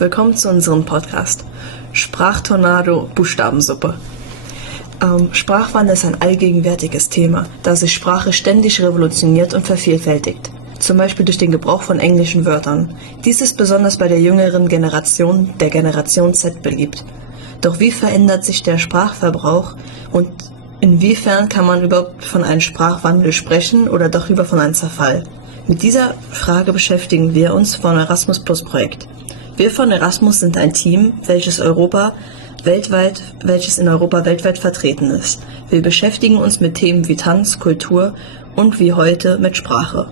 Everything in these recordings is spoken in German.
willkommen zu unserem Podcast Sprachtornado Buchstabensuppe. Sprachwandel ist ein allgegenwärtiges Thema, da sich Sprache ständig revolutioniert und vervielfältigt. Zum Beispiel durch den Gebrauch von englischen Wörtern. Dies ist besonders bei der jüngeren Generation, der Generation Z, beliebt. Doch wie verändert sich der Sprachverbrauch und inwiefern kann man überhaupt von einem Sprachwandel sprechen oder doch lieber von einem Zerfall? Mit dieser Frage beschäftigen wir uns vom Erasmus Plus Projekt. Wir von Erasmus sind ein Team, welches in Europa weltweit vertreten ist. Wir beschäftigen uns mit Themen wie Tanz, Kultur und wie heute mit Sprache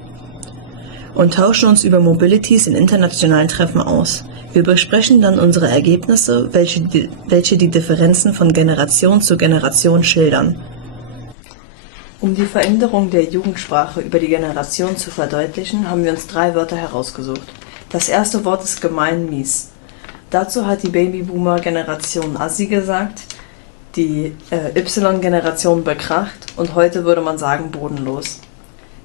und tauschen uns über Mobilities in internationalen Treffen aus. Wir besprechen dann unsere Ergebnisse, welche die Differenzen von Generation zu Generation schildern. Um die Veränderung der Jugendsprache über die Generation zu verdeutlichen, haben wir uns 3 Wörter herausgesucht. Das erste Wort ist gemein mies. Dazu hat die Babyboomer-Generation Assi gesagt, die Y-Generation bekracht und heute würde man sagen bodenlos.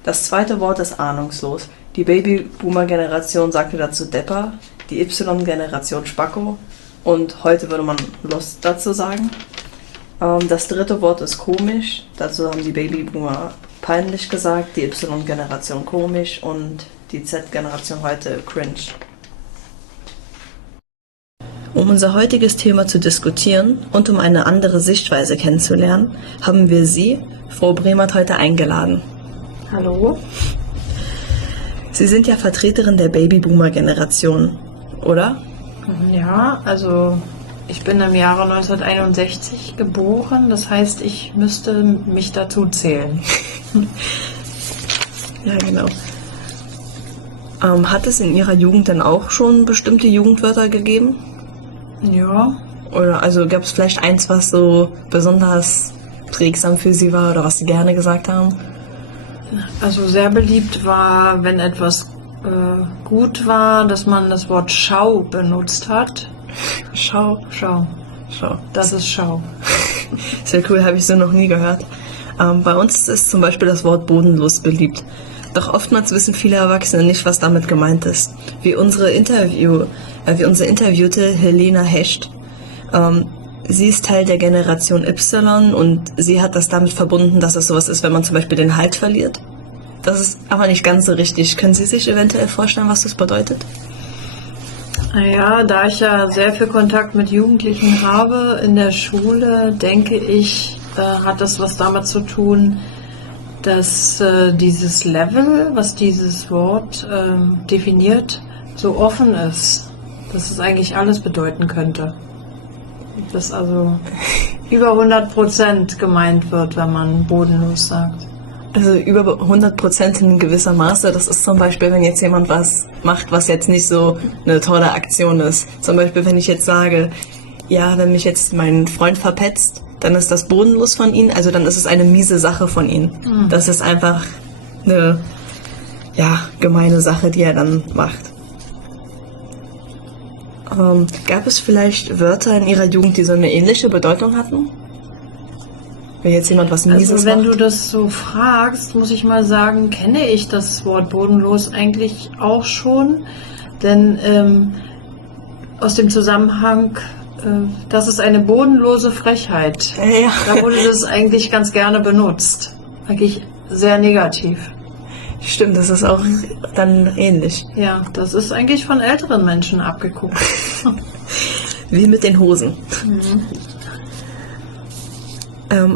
Das zweite Wort ist ahnungslos. Die Babyboomer-Generation sagte dazu Depper, die Y-Generation Spacko und heute würde man Lust dazu sagen. Das dritte Wort ist komisch. Dazu haben die Babyboomer peinlich gesagt, die Y-Generation komisch und die Z-Generation heute cringe. Um unser heutiges Thema zu diskutieren und um eine andere Sichtweise kennenzulernen, haben wir Sie, Frau Bremert, heute eingeladen. Hallo. Sie sind ja Vertreterin der Babyboomer-Generation, oder? Ja, also ich bin im Jahre 1961 geboren, das heißt, ich müsste mich dazu zählen. Ja, genau. Hat es in Ihrer Jugend denn auch schon bestimmte Jugendwörter gegeben? Ja. Oder also gab es vielleicht eins, was so besonders prägsam für Sie war oder was Sie gerne gesagt haben? Also sehr beliebt war, wenn etwas gut war, dass man das Wort Schau benutzt hat. Schau. Schau. Schau. Das ist Schau. Sehr cool, habe ich so noch nie gehört. Bei uns ist zum Beispiel das Wort bodenlos beliebt. Doch oftmals wissen viele Erwachsene nicht, was damit gemeint ist. Wie unsere Interviewte Helena Hecht. Sie ist Teil der Generation Y und sie hat das damit verbunden, dass es sowas ist, wenn man zum Beispiel den Halt verliert. Das ist aber nicht ganz so richtig. Können Sie sich eventuell vorstellen, was das bedeutet? Naja, da ich ja sehr viel Kontakt mit Jugendlichen habe in der Schule, denke ich, hat das was damit zu tun, dass dieses Level, was dieses Wort definiert, so offen ist, dass es eigentlich alles bedeuten könnte. Dass also über 100% gemeint wird, wenn man bodenlos sagt. Also über 100% in gewisser Maße. Das ist zum Beispiel, wenn jetzt jemand was macht, was jetzt nicht so eine tolle Aktion ist. Zum Beispiel, wenn ich jetzt sage, ja, wenn mich jetzt mein Freund verpetzt, dann ist das bodenlos von ihm, also dann ist es eine miese Sache von ihm. Mhm. Das ist einfach eine, gemeine Sache, die er dann macht. Gab es vielleicht Wörter in Ihrer Jugend, die so eine ähnliche Bedeutung hatten? Wenn jetzt jemand was Mieses macht? Also wenn du das so fragst, muss ich mal sagen, kenne ich das Wort bodenlos eigentlich auch schon. Denn aus dem Zusammenhang, das ist eine bodenlose Frechheit. Ja. Da wurde das eigentlich ganz gerne benutzt. Eigentlich sehr negativ. Stimmt, das ist auch dann ähnlich. Ja, das ist eigentlich von älteren Menschen abgeguckt. Wie mit den Hosen. Mhm.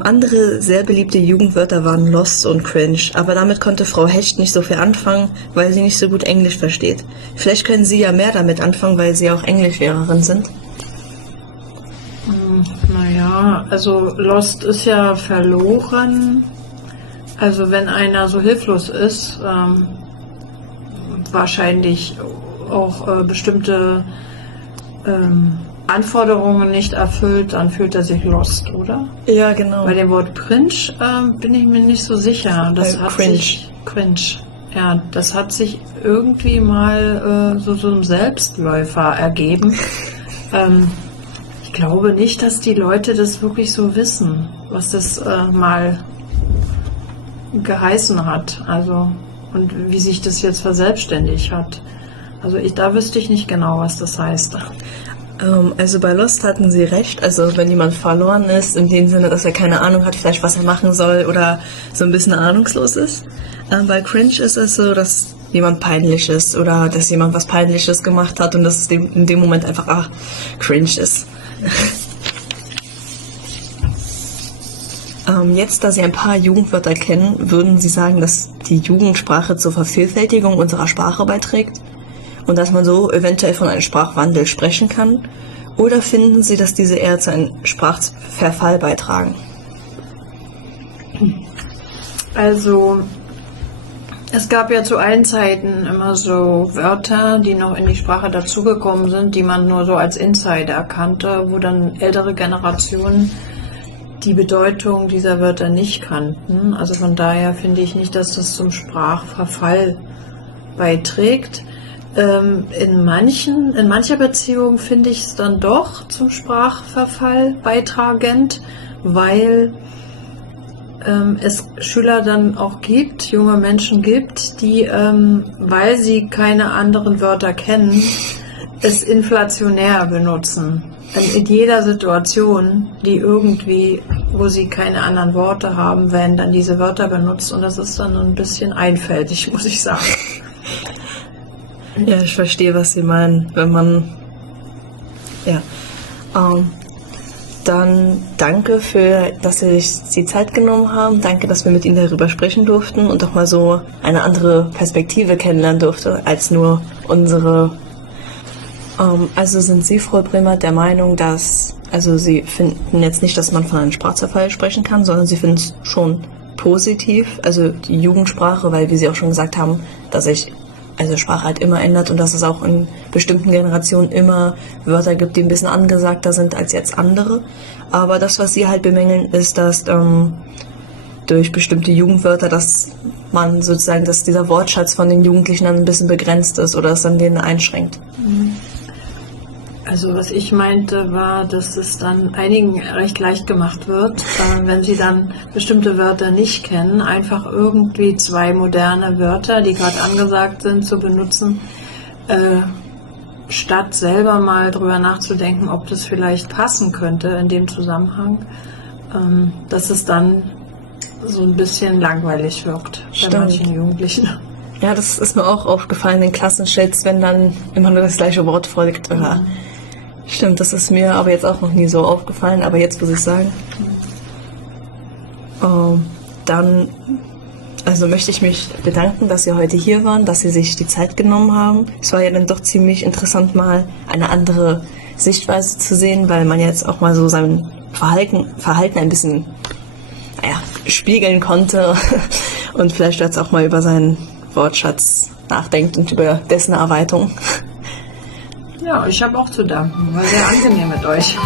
Andere sehr beliebte Jugendwörter waren lost und cringe, aber damit konnte Frau Hecht nicht so viel anfangen, weil sie nicht so gut Englisch versteht. Vielleicht können Sie ja mehr damit anfangen, weil Sie auch Englischlehrerin sind. Naja, also lost ist ja verloren. Also wenn einer so hilflos ist, wahrscheinlich auch bestimmte Anforderungen nicht erfüllt, dann fühlt er sich lost, oder? Ja, genau. Bei dem Wort cringe bin ich mir nicht so sicher. Das hat cringe. Cringe. Ja, das hat sich irgendwie mal so ein Selbstläufer ergeben. Ich glaube nicht, dass die Leute das wirklich so wissen, was das mal geheißen hat. Also und wie sich das jetzt verselbstständigt hat. Also da wüsste ich nicht genau, was das heißt. Also bei Lost hatten sie recht, also wenn jemand verloren ist, in dem Sinne, dass er keine Ahnung hat, vielleicht was er machen soll oder so ein bisschen ahnungslos ist. Bei Cringe ist es so, dass jemand peinlich ist oder dass jemand was Peinliches gemacht hat und dass es in dem Moment einfach cringe ist. Jetzt, da Sie ein paar Jugendwörter kennen, würden Sie sagen, dass die Jugendsprache zur Vervielfältigung unserer Sprache beiträgt? Und dass man so eventuell von einem Sprachwandel sprechen kann? Oder finden Sie, dass diese eher zu einem Sprachverfall beitragen? Also, es gab ja zu allen Zeiten immer so Wörter, die noch in die Sprache dazugekommen sind, die man nur so als Insider kannte, wo dann ältere Generationen die Bedeutung dieser Wörter nicht kannten. Also von daher finde ich nicht, dass das zum Sprachverfall beiträgt. In mancher Beziehung finde ich es dann doch zum Sprachverfall beitragend, weil es Schüler dann auch gibt, junge Menschen gibt, die, weil sie keine anderen Wörter kennen, es inflationär benutzen. In jeder Situation, wo sie keine anderen Worte haben, werden dann diese Wörter benutzt und das ist dann ein bisschen einfältig, muss ich sagen. Ja, ich verstehe, was Sie meinen, wenn man, ja, dann danke dass Sie sich die Zeit genommen haben, danke, dass wir mit Ihnen darüber sprechen durften und auch mal so eine andere Perspektive kennenlernen durfte, als nur unsere. Also sind Sie, Frau Bremer, der Meinung, Sie finden jetzt nicht, dass man von einem Sprachzerfall sprechen kann, sondern Sie finden es schon positiv, also die Jugendsprache, weil, wie Sie auch schon gesagt haben, dass sich Sprache halt immer ändert und dass es auch in bestimmten Generationen immer Wörter gibt, die ein bisschen angesagter sind als jetzt andere. Aber das, was Sie halt bemängeln, ist, dass durch bestimmte Jugendwörter, dass man sozusagen, dass dieser Wortschatz von den Jugendlichen dann ein bisschen begrenzt ist oder es dann denen einschränkt. Also was ich meinte war, dass es dann einigen recht leicht gemacht wird, wenn sie dann bestimmte Wörter nicht kennen, einfach irgendwie 2 moderne Wörter, die gerade angesagt sind, zu benutzen, statt selber mal drüber nachzudenken, ob das vielleicht passen könnte in dem Zusammenhang, dass es dann so ein bisschen langweilig wirkt bei manchen Jugendlichen. Ja, das ist mir auch aufgefallen in Klassenchats, wenn dann immer nur das gleiche Wort folgt. Oder stimmt, das ist mir aber jetzt auch noch nie so aufgefallen, aber jetzt muss ich sagen. Dann möchte ich mich bedanken, dass Sie heute hier waren, dass Sie sich die Zeit genommen haben. Es war ja dann doch ziemlich interessant, mal eine andere Sichtweise zu sehen, weil man jetzt auch mal so sein Verhalten ein bisschen spiegeln konnte und vielleicht jetzt auch mal über seinen Wortschatz nachdenkt und über dessen Erweiterung. Ja, ich habe auch zu danken. War sehr angenehm mit euch.